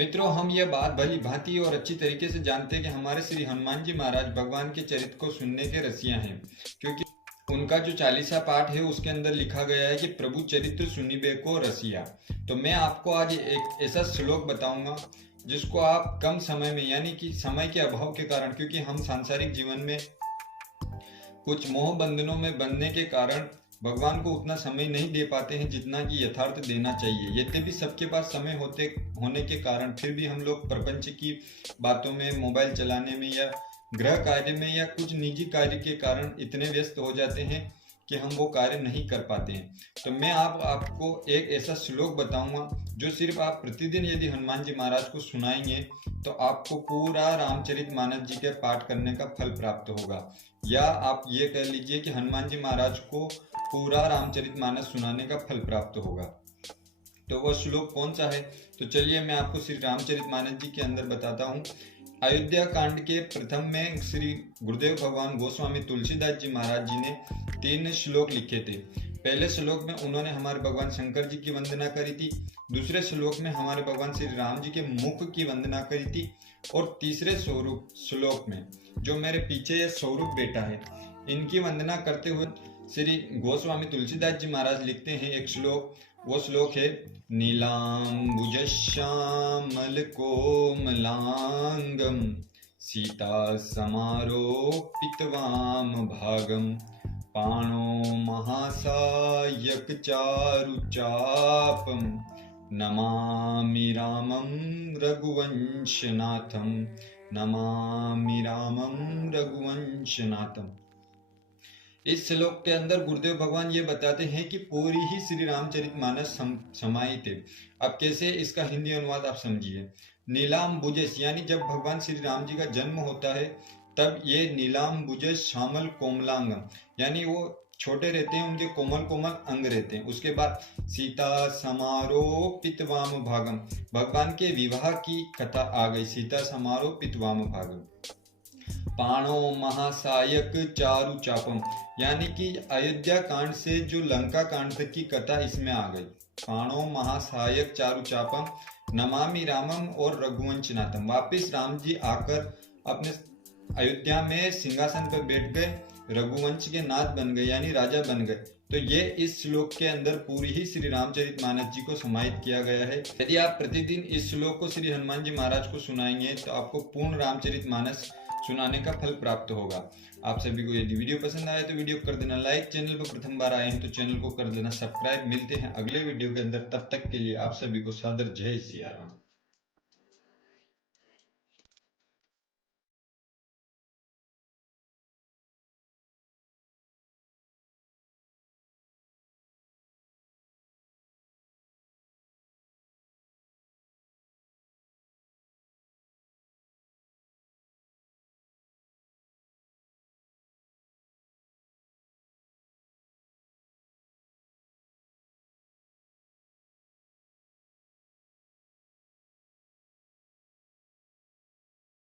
मित्रों, हम यह बात भली भांति और अच्छी तरीके से जानते हैं कि हमारे श्री हनुमान जी महाराज भगवान के चरित्र को सुनने के रसिया हैं, क्योंकि उनका जो 40वां पाठ है उसके अंदर लिखा गया है कि प्रभु चरित्र सुनिबे को रसिया। तो मैं आपको आज एक ऐसा श्लोक बताऊंगा जिसको आप कम समय में, यानी कि समय के अभाव के कारण, क्योंकि हम सांसारिक जीवन में कुछ मोह बंधनों में बंधने के कारण भगवान को उतना समय नहीं दे पाते हैं जितना कि यथार्थ देना चाहिए। यद्यपि सबके पास समय होने के कारण फिर भी हम लोग प्रपंच की बातों में, मोबाइल चलाने में या गृह कार्य में या कुछ निजी कार्य के कारण इतने व्यस्त हो जाते हैं कि हम वो कार्य नहीं कर पाते हैं। तो मैं आपको एक ऐसा श्लोक बताऊंगा जो सिर्फ आप प्रतिदिन यदि हनुमान जी महाराज को सुनाएंगे तो आपको पूरा रामचरितमानस जी के पाठ करने का फल प्राप्त होगा, या आप ये कह लीजिए कि हनुमान जी महाराज को पूरा रामचरितमानस सुनाने का फल प्राप्त होगा। तो वह श्लोक कौन सा है? तो चलिए मैं आपको श्री रामचरितमानस जी के अंदर बताता हूँ। अयोध्या कांड के प्रथम में श्री गुरुदेव भगवान गोस्वामी तुलसीदास जी महाराज जी ने 3 श्लोक लिखे थे। पहले श्लोक में उन्होंने हमारे भगवान शंकर जी की वंदना करी थी, दूसरे श्लोक में हमारे भगवान श्री राम जी के मुख की वंदना करी थी, और तीसरे श्लोक में जो मेरे पीछे ये स्वरूप बेटा है इनकी वंदना करते हुए श्री गोस्वामी तुलसीदास जी महाराज लिखते हैं एक श्लोक। वो श्लोक है, नीलांबुज श्यामल कोमलांगम सीता समारोपित वाम भागम पाणो महासायक चारुचापम नमामि रामं रघुवंशनाथम, नमामि रामं रघुवंशनाथम। इस श्लोक के अंदर गुरुदेव भगवान ये बताते हैं कि पूरी ही श्री रामचरितमानस समाहित है। अब कैसे, इसका हिंदी अनुवाद आप समझिए। नीलांबुजस यानी जब भगवान श्री राम जी का जन्म होता है तब ये नीलांबुजस श्यामल कोमलांगम यानी वो छोटे रहते हैं, उनके कोमल कोमल अंग रहते हैं। उसके बाद सीता समारोह पितवाम भागम, भगवान के विवाह की कथा आ गई। सीता समारोह पितवाम भागम। पाणो महासायक चारु चापम यानी कि अयोध्या कांड से जो लंका कांड तक की कथा इसमें आ गई। पाणो महासायक चारु चापम नमामि रामम और रघुवंशनाथम, वापिस राम जी आकर अपने अयोध्या में सिंहासन पर बैठ गए, रघुवंश के नाथ बन गए यानी राजा बन गए। तो ये इस श्लोक के अंदर पूरी ही श्री रामचरितमानस जी को समाहित किया गया है। यदि आप प्रतिदिन इस श्लोक को श्री हनुमान जी महाराज को सुनाएंगे तो आपको पूर्ण रामचरितमानस सुनाने का फल प्राप्त होगा। आप सभी को यदि वीडियो पसंद आए तो वीडियो कर देना लाइक, चैनल पर प्रथम बार आए हैं तो चैनल को कर देना सब्सक्राइब। मिलते हैं अगले वीडियो के अंदर, तब तक के लिए आप सभी को सादर जय सिया राम।